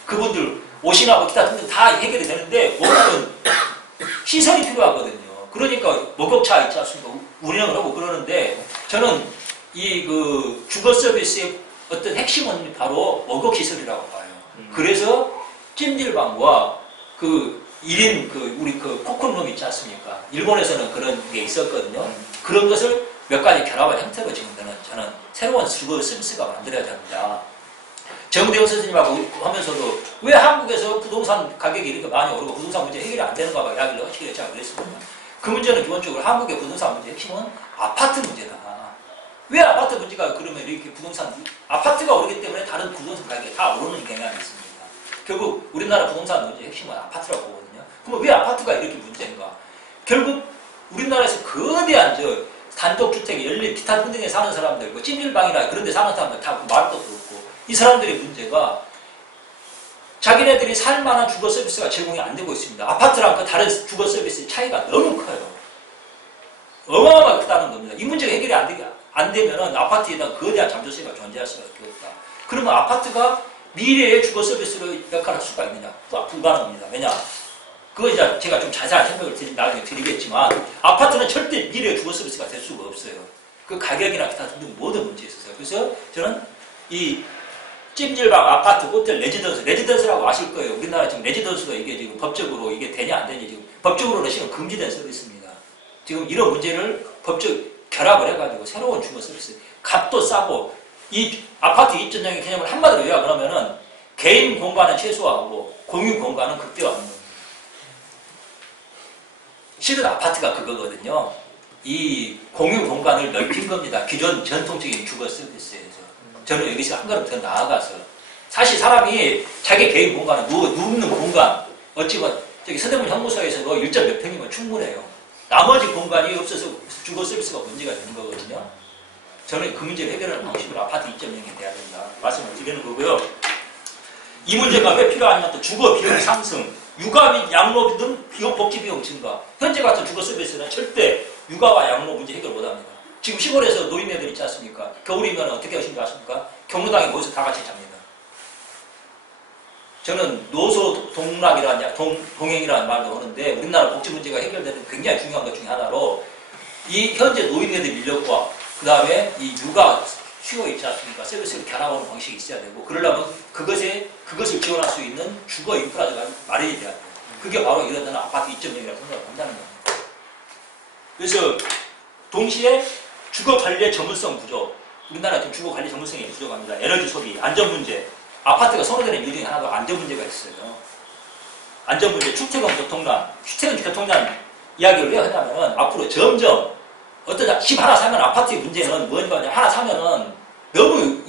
그분들 옷이나 뭐 기타 등등 다 해결이 되는데 목욕은 시설이 필요하거든요. 그러니까 목욕차 있지 않습니까? 운영을 하고 그러는데 저는 이 주거 서비스의 어떤 핵심은 바로 목욕 시설이라고 봐요. 그래서 찜질방과 1인 우리 코쿤룸 있지 않습니까? 일본에서는 그런 게 있었거든요. 그런 것을 몇 가지 결합한 형태로 지금 저는 새로운 주거 서비스가 만들어야 됩니다. 정대훈 선생님하고 하면서도 왜 한국에서 부동산 가격이 이렇게 많이 오르고 부동산 문제 해결이 안 되는가 봐 이야기를 어떻게 제가 그랬습니다. 그 문제는 기본적으로 한국의 부동산 문제 핵심은 아파트 문제다. 왜 아파트 문제가 그러면 이렇게 아파트가 오르기 때문에 다른 부동산 가격이 다 오르는 경향이 있습니다. 결국 우리나라 부동산 문제의 핵심은 아파트라고 보거든요. 그럼 왜 아파트가 이렇게 문제인가? 결국 우리나라에서 거대한 단독주택에 연립 기타 등등에 사는 사람들, 찜질방이나 그런 데 사는 사람들 다 말도 없고, 이 사람들의 문제가 자기네들이 살만한 주거 서비스가 제공이 안 되고 있습니다. 아파트랑 그 다른 주거 서비스의 차이가 너무 커요. 어마어마하게 크다는 겁니다. 이 문제가 해결이 안 되면은 아파트에 대한 거대한 잠재성이 존재할 수밖에 없다. 그러면 아파트가 미래의 주거 서비스로 역할할 수가 있느냐? 불가능합니다. 왜냐? 그거 이제 제가 좀 자세한 설명을 나중에 드리겠지만, 아파트는 절대 미래의 주거 서비스가 될 수가 없어요. 그 가격이나 기타 등등 모든 문제에 있어서. 그래서 저는 이 찜질방, 아파트, 호텔, 레지던스라고 아실 거예요. 우리나라 지금 레지던스가 이게 지금 법적으로 이게 되냐 안 되냐, 지금 법적으로는 지금 금지된 서비스입니다. 지금 이런 문제를 법적 결합을 해가지고 새로운 주거 서비스, 값도 싸고, 이 아파트 입주형의 개념을 한마디로 요약을 하면은 개인 공간은 최소화하고 공유 공간은 극대화하는 겁니다. 실은 아파트가 그거거든요. 이 공유 공간을 넓힌 겁니다. 기존 전통적인 주거 서비스에서. 저는 여기서 한 걸음 더 나아가서, 사실 사람이 자기 개인 공간은 눕는 공간, 어찌보면 저기 서대문 형무소에서도 1점 몇 평이면 충분해요. 나머지 공간이 없어서 주거 서비스가 문제가 되는 거거든요. 저는 그 문제를 해결하는 방식으로 아파트 2.0이 돼야 된다 말씀을 드리는 거고요. 이 문제가 왜 필요하냐면 또 주거 비용 상승, 육아 및 양로 등 복지 비용 증가. 현재 같은 주거 서비스는 절대 육아와 양로 문제 해결 못합니다. 지금 시골에서 노인네들 있지 않습니까? 겨울이면 어떻게 하시는지 아십니까? 경로당에 모여서 다 같이 잡니다. 저는 노소 동행이라는 말도 하는데, 우리나라 복지 문제가 해결되는 굉장히 중요한 것 중에 하나로 이 현재 노인네들 인력과 그 다음에 이 육아 수요 있지 않습니까? 서비스를 결합하는 방식이 있어야 되고, 그러려면 그것을 지원할 수 있는 주거 인프라가 마련이 돼야 돼요. 그게 바로 이런 데는 아파트 2.0이라고 생각을 한다는 겁니다. 그래서 동시에 주거 관리의 전문성 부족. 우리나라 지금 주거 관리 전문성이 부족합니다. 에너지 소비, 안전 문제. 아파트가 선호되는 이유 중에 하나도 안전 문제가 있어요. 안전 문제, 출퇴근 교통난. 출퇴근 교통난 이야기를 왜 하냐면은 앞으로 점점 어떤 집 하나 사면 아파트의 문제는 뭐냐, 하나 사면은 너무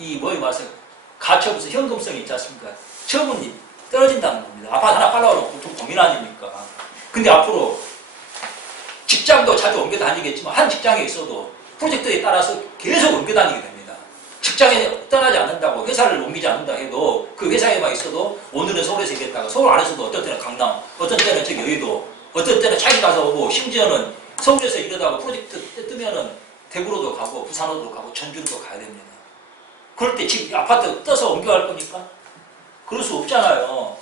가처분서 현금성이 있지 않습니까? 처분이 떨어진다는 겁니다. 아파트 하나 팔라고 보통 고민 아닙니까? 근데 앞으로 직장도 자주 옮겨 다니겠지만 한 직장에 있어도 프로젝트에 따라서 계속 옮겨 다니게 됩니다. 직장에 떠나지 않는다고 회사를 옮기지 않는다 해도 그 회사에만 있어도 오늘은 서울에서 있겠다가 서울 안에서도 어떤 때는 강남, 어떤 때는 저기 여의도, 어떤 때는 차이 가서 오고, 심지어는 서울에서 이러다가 프로젝트 뜨면은 대구로도 가고 부산으로도 가고 전주로도 가야 됩니다. 그럴 때 집 아파트 떠서 옮겨갈 겁니까? 그럴 수 없잖아요.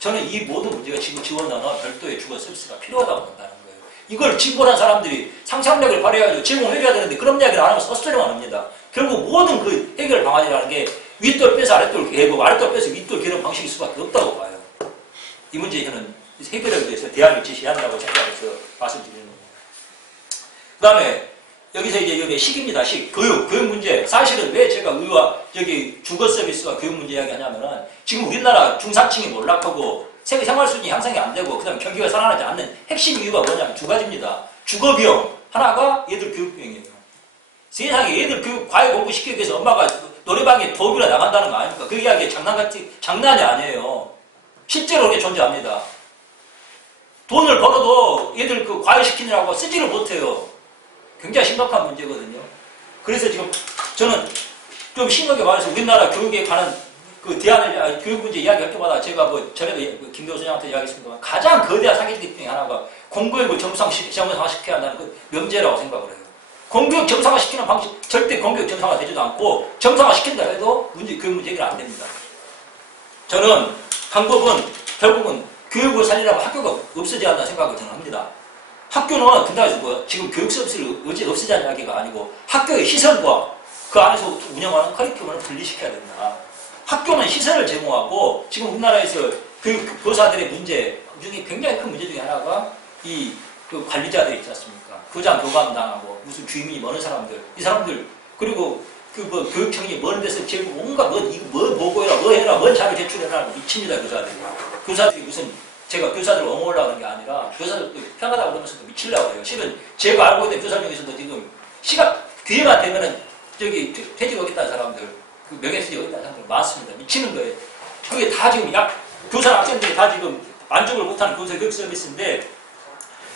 저는 이 모든 문제가 지금 지원하는 별도의 주거 서비스가 필요하다고 본다는 거예요. 이걸 진보한 사람들이 상상력을 발휘해가지고 제공해줘야 되는데 그런 이야기를 안 하면 헛소리만 합니다. 결국 모든 그 해결 방안이라는 게 윗돌 빼서 아랫돌 개고, 아랫돌 빼서 윗돌 개는 방식일 수밖에 없다고 봐요. 이 문제는 해결하기 위해서 대안을 제시한다고 생각해서 말씀드리는 겁니다. 그 다음에 여기서 이제 여기 식입니다. 교육 문제. 사실은 왜 제가 여기 주거 서비스와 교육 문제 이야기 하냐면은, 지금 우리나라 중산층이 몰락하고 생활 수준이 향상이 안 되고, 그 다음에 경기가 살아나지 않는 핵심 이유가 뭐냐면 두 가지입니다. 주거 비용 하나가 얘들 교육 비용이에요. 세상에 얘들 교육 과외 공부 시키기 위해서 엄마가 노래방에 도우러 나간다는 거 아닙니까? 그 이야기 장난이 아니에요. 실제로 그렇게 존재합니다. 돈을 벌어도 얘들 그 과외 시키느라고 쓰지를 못해요. 굉장히 심각한 문제거든요. 그래서 지금 저는 좀 심하게 말해서 우리나라 교육에 관한 그 교육 문제 이야기할 때마다 제가 전에도 김 교수님한테 이야기했습니다만, 가장 거대한 사기직 중에 하나가 공교육을 정상화시켜야 한다는 그 명제라고 생각을 해요. 공교육 정상화시키는 방식, 절대 공교육 정상화 되지도 않고, 정상화시킨다 해도 교육 문제 해결 안 됩니다. 저는 방법은 결국은 교육을 살리려면 학교가 없어져야 한다는 생각을 저는 합니다. 학교는 근데 지금 교육 서비스를 어째 없애자는 이야기가 아니고, 학교의 시설과 그 안에서 운영하는 커리큘럼을 분리시켜야 된다. 학교는 시설을 제공하고, 지금 우리나라에서 교사들의 문제 중에 굉장히 큰 문제 중에 하나가 그 관리자들 있지 않습니까? 교장 교감당하고 무슨 주임이 많은 사람들, 이 사람들, 그리고 교육청이 먼 데서 제일 뭔가 뭐 보고해라, 뭐 해라, 뭔 자료 제출해라, 미칩니다, 교사들이. 교사들이 무슨, 제가 교사들을 옹호하려고 하는 게 아니라, 교사들도 편하다고 그러면서도 미치려고 해요. 실은 제가 알고 있는 교사 중에서도 지금 기회가 되면은 퇴직하겠다는 사람들, 그 명예퇴직하겠다는 사람들 많습니다. 미치는 거예요. 그게 다 지금 교사 학생들이 다 지금 만족을 못하는 교육 서비스인데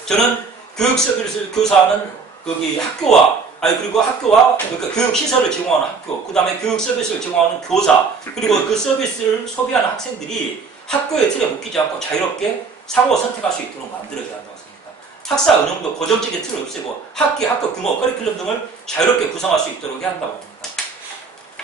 저는 교육 서비스를 교사하는 거기 학교와 그리고 학교와 그러니까 교육 시설을 제공하는 학교, 그 다음에 교육 서비스를 제공하는 교사, 그리고 그 서비스를 소비하는 학생들이 학교의 틀에 묶이지 않고 자유롭게 상호 선택할 수 있도록 만들어줘야 한다고 생각합니다. 학사 운영도 고정적인 틀을 없애고 학교 규모, 커리큘럼 등을 자유롭게 구성할 수 있도록 해야 한다고 합니다.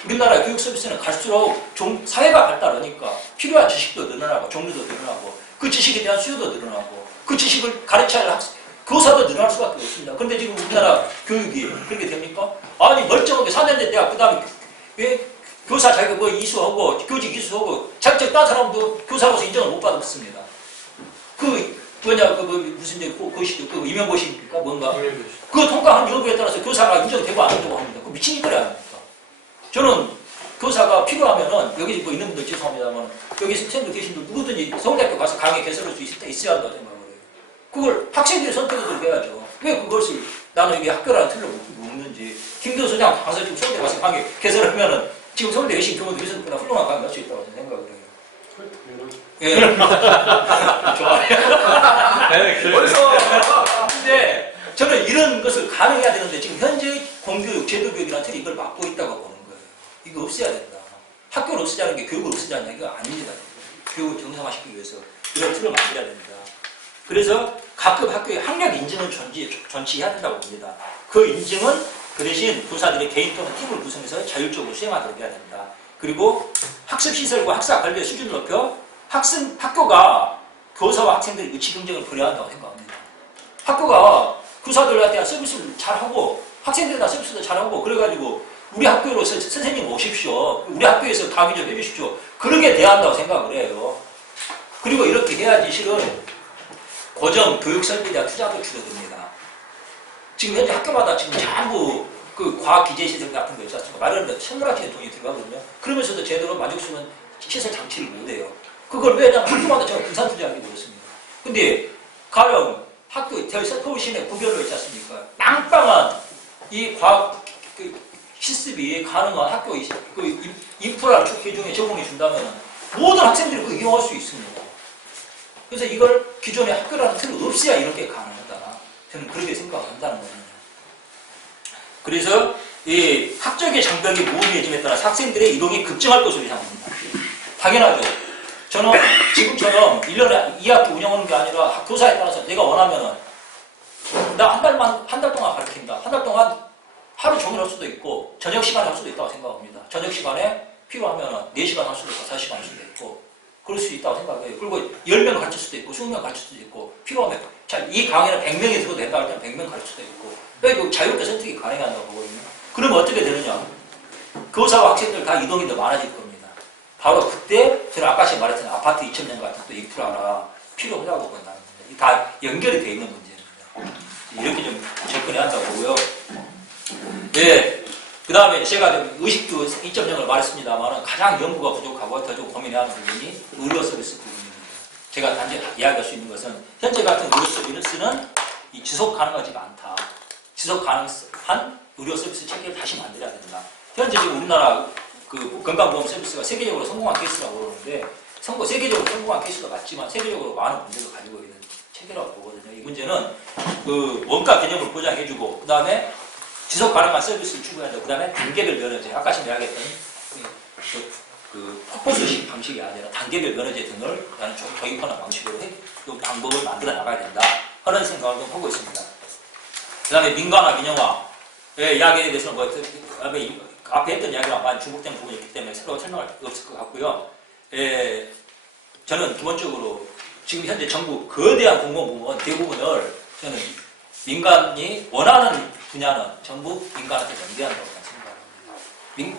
우리나라 교육 서비스는 갈수록 사회가 발달하니까 필요한 지식도 늘어나고 종류도 늘어나고 그 지식에 대한 수요도 늘어나고 그 지식을 가르쳐야 할 교사도 늘어날 수밖에 없습니다. 그런데 지금 우리나라 교육이 그렇게 됩니까? 아니 멀쩡하게 4년제 대학 그 다음에 왜 교사 자격 뭐 이수하고 교직 이수하고 자격 딴 사람도 교사로서 인정을 못 받았습니다. 무슨 그 임용고시입니까? 뭔가 그 통과한 여부에 따라서 교사가 인정되고 안 되고 합니다. 그 미친 짓거리 아닙니까? 저는 교사가 필요하면은 여기 뭐 있는 분들 죄송합니다만 여기 선생님들 계신 분들 누구든지 서울대학교 가서 강의 개설할 수 있어야 한다고 생각을 해요. 그걸 학생들이 선택을 해야죠. 왜 그것을 나는 이게 학교라는 틀로 묶는지 김도 소장 가서 지금 서울대 가서 강의 개설하면은 지금 서울대 외신 교원도 있었구나 훌륭한 강의 할 수 있다고 생각을 해요. 예. 좋아요. 근데 저는 이런 것을 가능해야 되는데 지금 현재 공교육, 제도교육이라는 틀이 이걸 막고 있다고 보는 거예요. 이거 없애야 된다. 학교를 없애자는 게 교육을 없애자는 얘기가 아닙니다. 교육을 정상화시키기 위해서 이런 틀을 만들어야 됩니다. 그래서 각급 학교의 학력 인증을 존치해야 된다고 봅니다. 그 인증은 그 대신 교사들이 개인 또는 팀을 구성해서 자율적으로 수행하도록 해야 된다. 그리고 학습시설과 학사 관리의 수준을 높여 학교가 교사와 학생들의 의치 경쟁을 벌여야 한다고 생각합니다. 학교가 교사들한테 대한 서비스를 잘하고 학생들에 대한 서비스도 잘하고 그래가지고 우리 학교로서 선생님 오십시오. 우리 학교에서 강의 좀 해주십시오. 그렇게 돼야 한다고 생각을 해요. 그리고 이렇게 해야지 실은 고정 교육 설비에 대한 투자도 줄어듭니다. 지금 현재 학교마다 지금 전부 그 과학 기재 시설 같은 거 있지 않습니까? 마련인데 천문학적인 돈이 들어가거든요. 그러면서도 제대로 만족스러운 시설 장치를 못해요. 그걸 왜냐면 학교마다 제가 분산 투자하기 어렵습니다. 근데 가령 학교 서울 시내 구별로 있지 않습니까? 빵빵한 이 과학 실습이 가능한 학교 인프라를 기존에 제공해 준다면 모든 학생들이 그걸 이용할 수 있습니다. 그래서 이걸 기존의 학교라는 틀을 없애야 이렇게 가능하다. 저는 그렇게 생각을 한다는 겁니다. 그래서 이 학적의 장벽이 무의미해짐에 따라 학생들의 이동이 급증할 것으로 예상합니다. 당연하죠. 저는 지금처럼 1년에 2학기 운영하는 게 아니라 교사에 따라서 내가 원하면은 나 한 달 동안 가르친다. 한 달 동안 하루 종일 할 수도 있고 저녁 시간에 할 수도 있다고 생각합니다. 저녁 시간에 필요하면은 4시간 할 수도 있고 4시간 할 수도 있고 그럴 수 있다고 생각해요. 그리고 10명 가르칠 수도 있고 20명 가르칠 수도 있고 필요하면 이 강의는 100명이 들어도 된다 할 때는 100명 가르칠 수도 있고 그러니까 자유롭게 선택이 가능하다고 보거든요. 그러면 어떻게 되느냐? 교사와 학생들 다 이동이 더 많아질 겁니다. 바로 그때 저는 아까 제가 말했던 아파트 2,000년 같은 또 인프라가 필요하다고 본다는 겁니다. 다 연결이 되어 있는 문제입니다. 이렇게 좀 접근해야 한다고 보고요. 네. 그 다음에 제가 의식주 2.0을 말했습니다만 가장 연구가 부족하고 더 좀 고민해야 하는 부분이 의료 서비스 부분입니다. 제가 단지 이야기할 수 있는 것은 현재 같은 의료 서비스는 지속 가능하지가 않다. 지속 가능한 의료 서비스 체계를 다시 만들어야 된다. 현재 지금 우리나라 그 건강보험 서비스가 세계적으로 성공한 케이스라고 그러는데 세계적으로 성공한 케이스가 맞지만 세계적으로 많은 문제를 가지고 있는 체계라고 보거든요. 이 문제는 그 원가 개념을 보장해주고 그 다음에 지속 가능한 서비스를 추구해야 되고 그 다음에 단계별 면허제 아까 제가 이야기했던 폭포수식 방식이 아니라 단계별 면허제 등을 도입하는 방식으로 그 방법을 만들어 나가야 된다 하는 생각을 좀 하고 있습니다. 그 다음에 민간화 민영화의 이야기에 대해서는 뭐 앞에 했던 이야기랑 많이 중복되는 부분이 있기 때문에 새로 설명할 게 없을 것 같고요. 저는 기본적으로 지금 현재 정부 거대한 공공부문 대부분을 저는 민간이 원하는 분야는 전부 민간한테 넘겨야 한다고 생각합니다.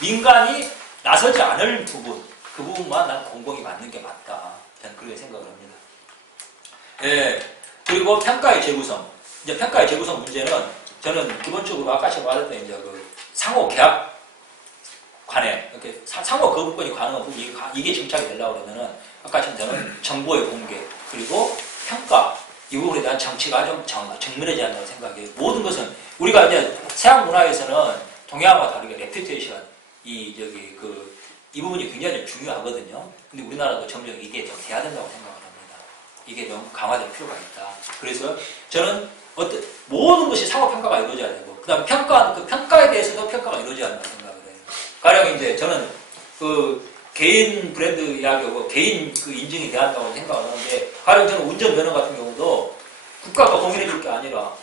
민간이 나서지 않을 부분, 그 부분만 난 공공이 맞는 게 맞다. 저는 그렇게 생각을 합니다. 그리고 평가의 재구성. 이제 평가의 재구성 문제는 저는 기본적으로 아까 제가 말했던 이제 그 상호 계약 관해, 이렇게 상호 거부권이 가능한 부분, 이게 정착이 되려고 그러면은 아까처럼 저는 정보의 공개, 그리고 평가, 이 부분에 대한 정치가 좀 정밀해져야 한다고 생각해요. 모든 것은 우리가 이제 서양 문화에서는 동양과 다르게 레퓨테이션, 이 부분이 굉장히 좀 중요하거든요. 근데 우리나라도 점점 이게 좀 돼야 된다고 생각을 합니다. 이게 좀 강화될 필요가 있다. 그래서 저는 모든 것이 상호평가가 이루어져야 되고, 그 다음에 그 평가에 대해서도 평가가 이루어져야 한다고 생각을 해요. 가령 이제 저는 그 개인 브랜드 이야기하고 개인 그 인증이 돼야 한다고 생각을 하는데, 가령 저는 운전면허 같은 경우도 국가가 공인해 줄 게 아니라,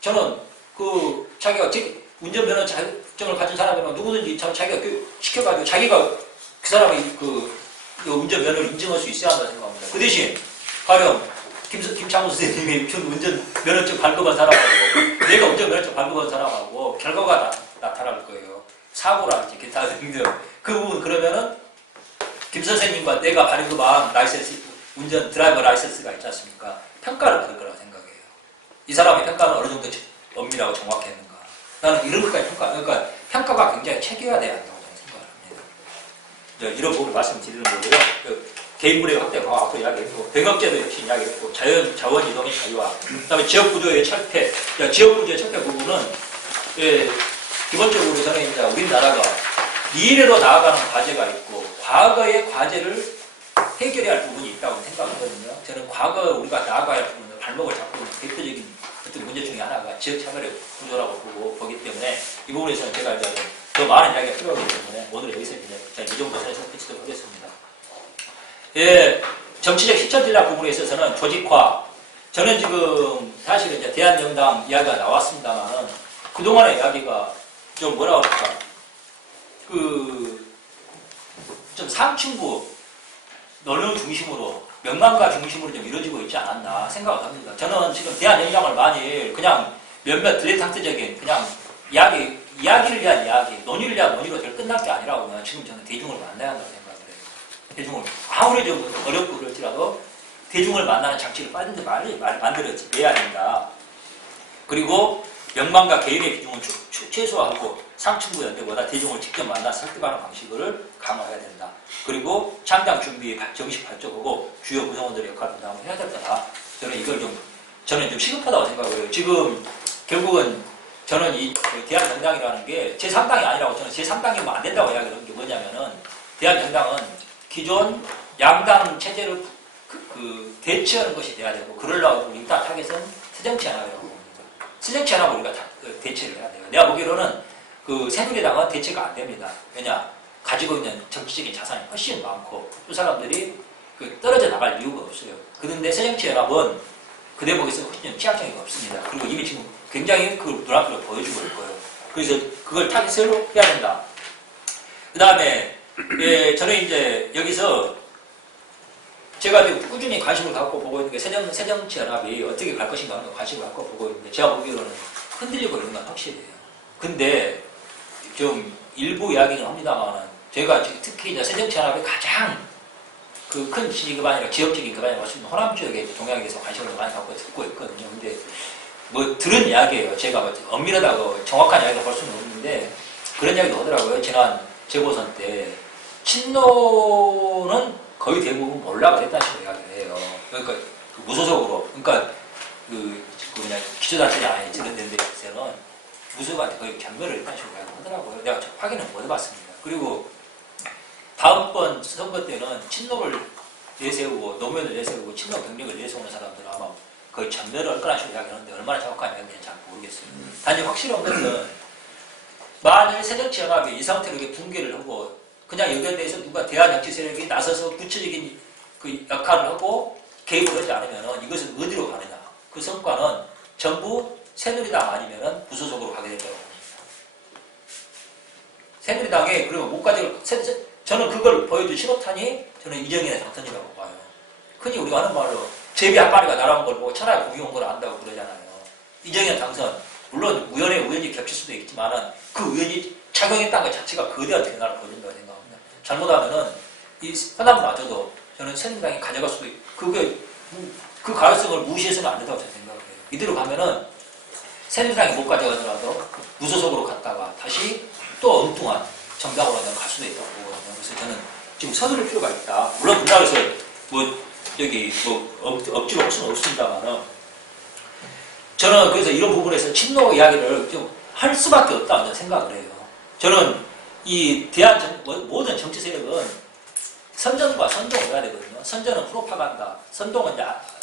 저는 그 자기가 운전면허 자격증을 가진 사람이면 누구든지 자기가 시켜가지고 자기가 그 사람이 그 운전면허를 인증할 수 있어야 한다고 생각합니다. 그 대신 가령 김창호 선생님이 운전면허증 발급한 사람하고 내가 운전면허증 발급한 사람하고 결과가 나타날 거예요. 사고라든지 기타 등등. 그 부분 그러면은 김 선생님과 내가 발급한 라이센스, 드라이버 라이센스가 있지 않습니까? 평가를 받을 거라고 생각해요. 이 사람의 평가는 어느 정도 엄밀하고 정확했는가. 나는 이런 것까지 그러니까 평가가 굉장히 체계화돼야 한다고 저는 생각을 합니다. 이런 부분을 말씀드리는 거고요. 개인 불의 확대 강화 앞으로 이야기했고, 병역제도 역시 이야기했고, 자원 이동의 자유화, 그다음에 지역 구조의 철폐. 지역 구조의 철폐 부분은 기본적으로 저는 이제 우리나라가 미래로 나아가는 과제가 있고, 과거의 과제를 해결해야 할 부분이 있다고 생각하거든요. 저는 과거 우리가 나아가야 할 부분을 발목을 잡고 있는 대표적인 어떤 문제 중에 하나가 지역차별의 구조라고 보기 때문에 이 부분에서는 제가 이제 더 많은 이야기가 필요하기 때문에 오늘 여기서 이제 이 정도 선에서 끝이도록 하겠습니다. 정치적 실천 전략 부분에 있어서는 조직화. 저는 지금 사실은 이제 대한정당 이야기가 나왔습니다만은 그동안의 이야기가 좀 뭐라 그럴까, 좀 상층부 논론 중심으로, 명망가 중심으로 좀 이루어지고 있지 않았나 생각을 합니다. 저는 지금 대한정당을 만일 그냥 몇몇 딜레탕트적인 그냥 이야기를 위한 이야기, 논의를 위한 논의로 될 끝날 게 아니라고 지금 저는 대중을 만나야 한다고 생각을 해요. 대중을 아무리 좀 어렵고 그럴지라도 대중을 만나는 장치를 만들어내야 된다. 그리고 명망과 개인의 비중을 최소화하고 상층부 연대보다 대중을 직접 만나 설득하는 방식을 강화해야 된다. 그리고 창당 준비에 정식 발족하고 주요 구성원들의 역할을 분담을 해야 될 거다. 저는 좀 시급하다고 생각을 해요. 지금 결국은 저는 이 대한정당이라는 게 제3당이 아니라고, 저는 제3당이면 안 된다고 이야기하는 게 뭐냐면은, 대한정당은 기존 양당 체제를 대체하는 것이 돼야 되고, 그러려고 일단 타겟은 새정치연합이라고 봅니다. 새정치연합을 우리가 대체를 해야 돼요. 내가 보기로는 새누리당은 대체가 안 됩니다. 왜냐? 가지고 있는 정치적인 자산이 훨씬 많고 그 사람들이 떨어져 나갈 이유가 없어요. 그런데 새정치연합은 그 대목에서 훨씬 취약점이 없습니다. 그리고 이미 지금 굉장히 그 눈앞으로 보여주고 있을 거예요. 그래서 그걸 타겟으로 해야 된다. 그 다음에 저는 이제 여기서 제가 꾸준히 관심을 갖고 보고 있는 게 새정치연합이 어떻게 갈 것인가 하는 관심을 갖고 보고 있는데, 제가 보기로는 흔들리고 있는 건 확실해요. 근데 좀 일부 이야기는 합니다만, 제가 특히 이제 새정치연합이 가장 큰 기반이라 지역적인 기반이라고 할 수 있는 호남 지역의 동향에서 관심을 많이 갖고 듣고 있거든요. 근데 들은 이야기예요. 제가 엄밀하다고 정확한 이야기를 볼 수는 없는데 그런 이야기도 하더라고요. 지난 재보선 때 친노는 거의 대부분 몰락을 했다는 식으로 이야기를 해요. 그러니까 무소속으로, 그러니까 그냥 기초단체이 아닌 이런 데서는 무소속한테 거의 견멸을 했다는 식으로 이야기를 하더라고요. 내가 확인은 못 해봤습니다. 그리고 다음번 선거 때는 친노를 내세우고 노무현을 내세우고 친노 경력을 내세우는 사람들은 아마 거의 전멸을 할 거라는 식으로 이야기하는데 얼마나 정확한 이야기인지 잘 모르겠어요. 단지 확실한 것은 만일 새정치연합이 이 상태로 이렇게 붕괴를 하고 그냥 여기에 대해서 누가 대한정치 세력이 나서서 구체적인 그 역할을 하고 개입을 하지 않으면 이것은 어디로 가느냐. 그 성과는 전부 새누리당 아니면 무소속으로 가게 될 거라고 봅니다. 새누리당에 그리고 못 가지고 저는 그걸 보여준 신호탄이 저는 이정현의 당선이라고 봐요. 흔히 우리가 하는 말로 제비 한 마리가 날아온 걸 보고 차라리 공이 온 걸 안다고 그러잖아요. 이정현 당선, 물론 우연히 겹칠 수도 있지만 그 우연이 작용했다는 것 자체가 거대한 변화를 보여준다고 생각합니다. 잘못하면은 이 호남마저도 저는 새누리당이 가져갈 수도 있고 그 가능성을 무시해서는 안 된다고 저는 생각을 해요. 이대로 가면은 새누리당이 못 가져가더라도 무소속으로 갔다가 다시 또 엉뚱한 정당으로 갈 수도 있다고 보거든요. 그래서 저는 지금 서두를 필요가 있다. 물론 우리나라에서 억지로 할 수는 없습니다만 저는 그래서 이런 부분에서 친노 이야기를 좀 할 수밖에 없다고 생각을 해요. 저는 이 모든 정치 세력은 선전과 선동을 해야 되거든요. 선전은 프로파간다, 선동은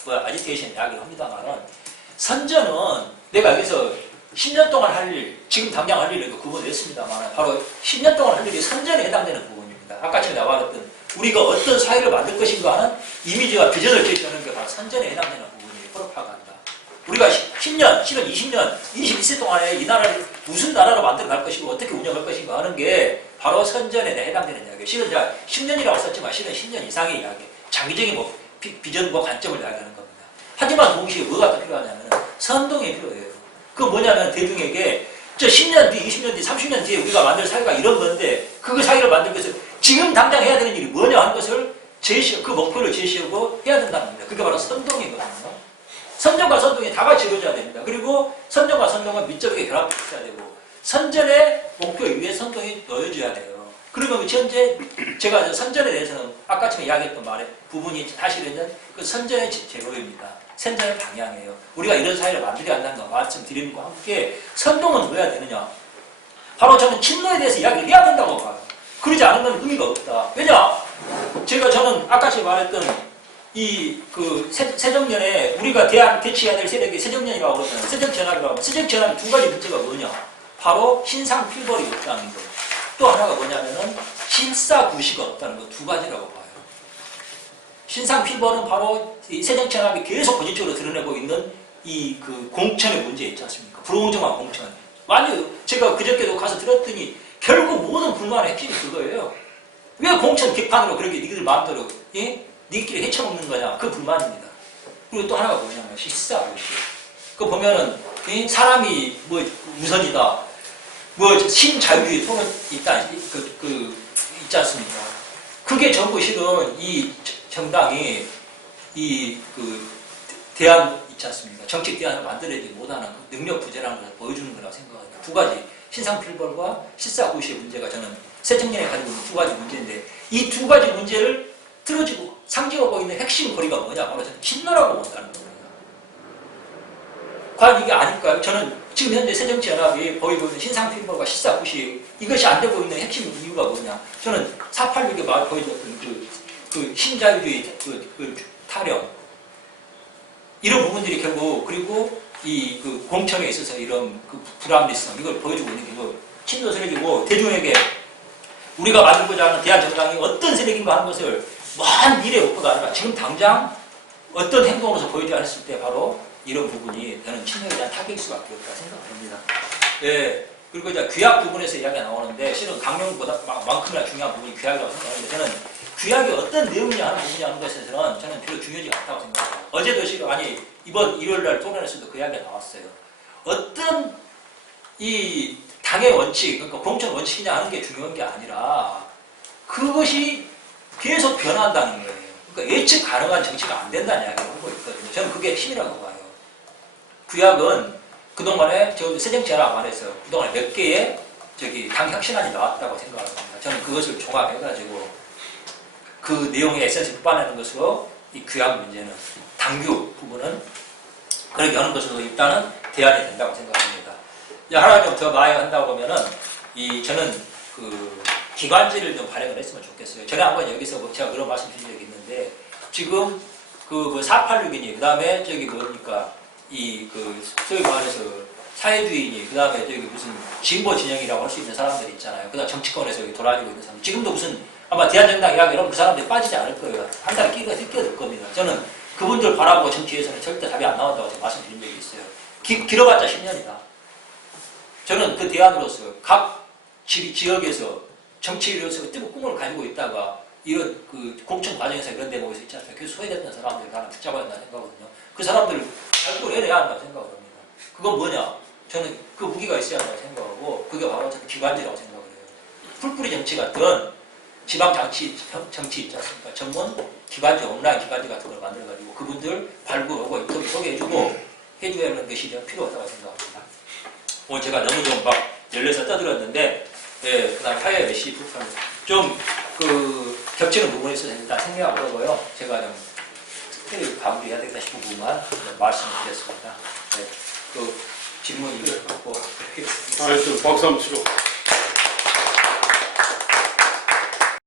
아지테이션 이야기를 합니다만은 선전은 내가 여기서 10년 동안 할 일, 지금 당장 할 일을 구분했습니다만 바로 10년 동안 할 일이 선전에 해당되는 부분입니다. 아까 전에 나와봤던 우리가 어떤 사회를 만들 것인가 하는 이미지와 비전을 제시하는 게 바로 선전에 해당되는 부분이에요. 프로파간다. 우리가 10년, 실은 20년, 21세 동안에 이 나라를 무슨 나라로 만들어 갈 것이고 어떻게 운영할 것인가 하는 게 바로 선전에 해당되는 이야기예요. 실은 제가 10년이라고 썼지만 실은 10년 이상의 이야기, 장기적인 비전과 관점을 이야기하는 겁니다. 하지만 동시에 뭐가 더 필요하냐면 선동이 필요해요. 그건 뭐냐면 대중에게 저 10년 뒤, 20년 뒤, 30년 뒤에 우리가 만들 사회가 이런 건데 그 사회를 만들기 위해서 지금 당장 해야 되는 일이 뭐냐 하는 것을 그 목표를 제시하고 해야 된다는 겁니다. 그게 바로 선동이거든요. 선전과 선동이 다 같이 이루어져야 됩니다. 그리고 선전과 선동은密접하게 결합해야 되고 선전의 목표 위에 선동이 넣어줘야 돼요. 그러면 현재 제가 선전에 대해서는 아까 전에 이야기했던 말의 부분이 사실은 그 선전의 재료입니다. 선전의 방향이에요. 우리가 이런 사회를 만들어야 한다는 거 말씀드리는 것과 함께 선동은 뭐 해야 되느냐? 바로 저는 친노에 대해서 이야기를 해야 된다고 봐요. 그러지 않으면 의미가 없다. 왜냐? 저는 아까 전에 말했던 새정년에 우리가 대치해야 될 세력이 새정년이라고 그러잖아요. 새정전압이라고 하면 새정전압의 두 가지 문제가 뭐냐? 바로 신상필벌이 없다는 거. 또 하나가 뭐냐면은 실사구시가 없다는 거 두 가지라고 봐요. 신상필벌은 바로 새정전압이 계속 본질적으로 드러내고 있는 그 공천의 문제 있지 않습니까? 불공정한 공천. 많이 제가 그저께도 가서 들었더니 결국 모든 불만의 핵심이 그거예요. 왜 공천 개판으로 그렇게 니들 마음대로 니끼리 헤쳐먹는 거냐? 그 불만입니다. 그리고 또 하나가 뭐냐면 실사구시. 그거 보면은 사람이 뭐 우선이다. 신자유주의 토론 있다, 있지 않습니까? 그게 전부 실은 이 정당이 대안 있지 않습니까? 정책 대안을 만들어내지 못하는 능력 부재라는 것을 보여주는 거라고 생각합니다. 두 가지, 신상필벌과 실사구시의 문제가 저는 새정년에 가지고 있는 두 가지 문제인데 이 두 가지 문제를 틀어지고 상징하고 있는 핵심 거리가 뭐냐? 바로 저는 친노라고 본다는 겁니다. 과연 이게 아닐까요? 저는 지금 현재 새정치연합이 보이고 있는 신상필벌과 실사구시 이것이 안 되고 있는 핵심 이유가 뭐냐? 저는 486에 보여줬던 그 신자유주의 타령 이런 부분들이 결국 그리고 그 공천에 있어서 이런 그 불합리성 이걸 보여주고 있는 게 친노 세력이고 대중에게 우리가 만들고자 하는 대한정당이 어떤 세력인가 하는 것을 먼 미래의 목표가 아니라 지금 당장 어떤 행동으로서 보여줘야 했을 때 바로 이런 부분이 저는 친노에 대한 타격일 수밖에 없다 생각합니다. 예, 그리고 이제 규약 부분에서 이야기가 나오는데 실은 강령보다만큼이나 중요한 부분이 규약이라고 생각하는데 저는 규약이 어떤 내용이냐 하는 부분이 하는 것에서는 저는 별로 중요하지 않다고 생각합니다. 어제도 실은 이번 일요일날 토론에서도 그 이야기가 나왔어요. 어떤 이 당의 원칙, 그러니까 공천 원칙이냐 하는 게 중요한 게 아니라 그것이 계속 변한다는 거예요. 그러니까 예측 가능한 정치가 안 된다는 이야기를 하고 있거든요. 저는 그게 힘이라고 봐요. 규약은 그동안에 새정치연합 안에서 그동안에 몇 개의 당 혁신안이 나왔다고 생각합니다. 저는 그것을 종합해가지고 그 내용의 에센스를 뽑아내는 것으로 이 규약 문제는 당규 부분은 그렇게 하는 것으로 일단은 대안이 된다고 생각합니다. 하나 좀 더 나아야 한다고 보면은 저는 그 기관지를 좀 발행을 했으면 좋겠어요. 전에 한번 여기서 제가 그런 말씀 드린 적이 있는데 지금 486이니 그 다음에 소위 말해서 사회주의니 그 다음에 무슨 진보 진영이라고 할 수 있는 사람들이 있잖아요. 그 다음 정치권에서 돌아다니고 있는 사람들. 지금도 무슨 아마 대한정당 이야기하면 그 사람들이 빠지지 않을 거예요. 한 달에 끼어들 겁니다. 저는 그분들 바라보고 정치에서는 절대 답이 안 나온다고 제가 말씀드린 적이 있어요. 길어봤자 10년이다. 저는 그 대안으로서 각 지역에서 정치인으로서 뜨거운 꿈을 가지고 있다가 이런 그 공천 과정에서 이런 대목에서 있지 않습니까? 그 소외됐던 사람들 나는 붙잡아야 한다고 생각하거든요. 그 사람들 발굴 해내야 한다고 생각을 합니다. 그건 뭐냐? 저는 그 무기가 있어야 한다고 생각하고 그게 바로 저는 기관지라고 생각을 해요. 풀뿌리 정치 같은 지방 정치 있지 않습니까? 전문 기관지, 온라인 기관지 같은 걸 만들어가지고 그분들 발굴하고 인터뷰 소개해주고 해줘야 하는 것이 필요하다고 생각합니다. 오늘 제가 너무 좀 막 열려서 떠들었는데 그 다음 화요일 몇 시 부터 겹치는 부분에 있어서 일단 생략을 하고요. 제가 좀 특별히 마무리해야 되겠다 싶은 부분만 말씀을 드렸습니다. 질문 이걸 갖고 박수 한번 치고.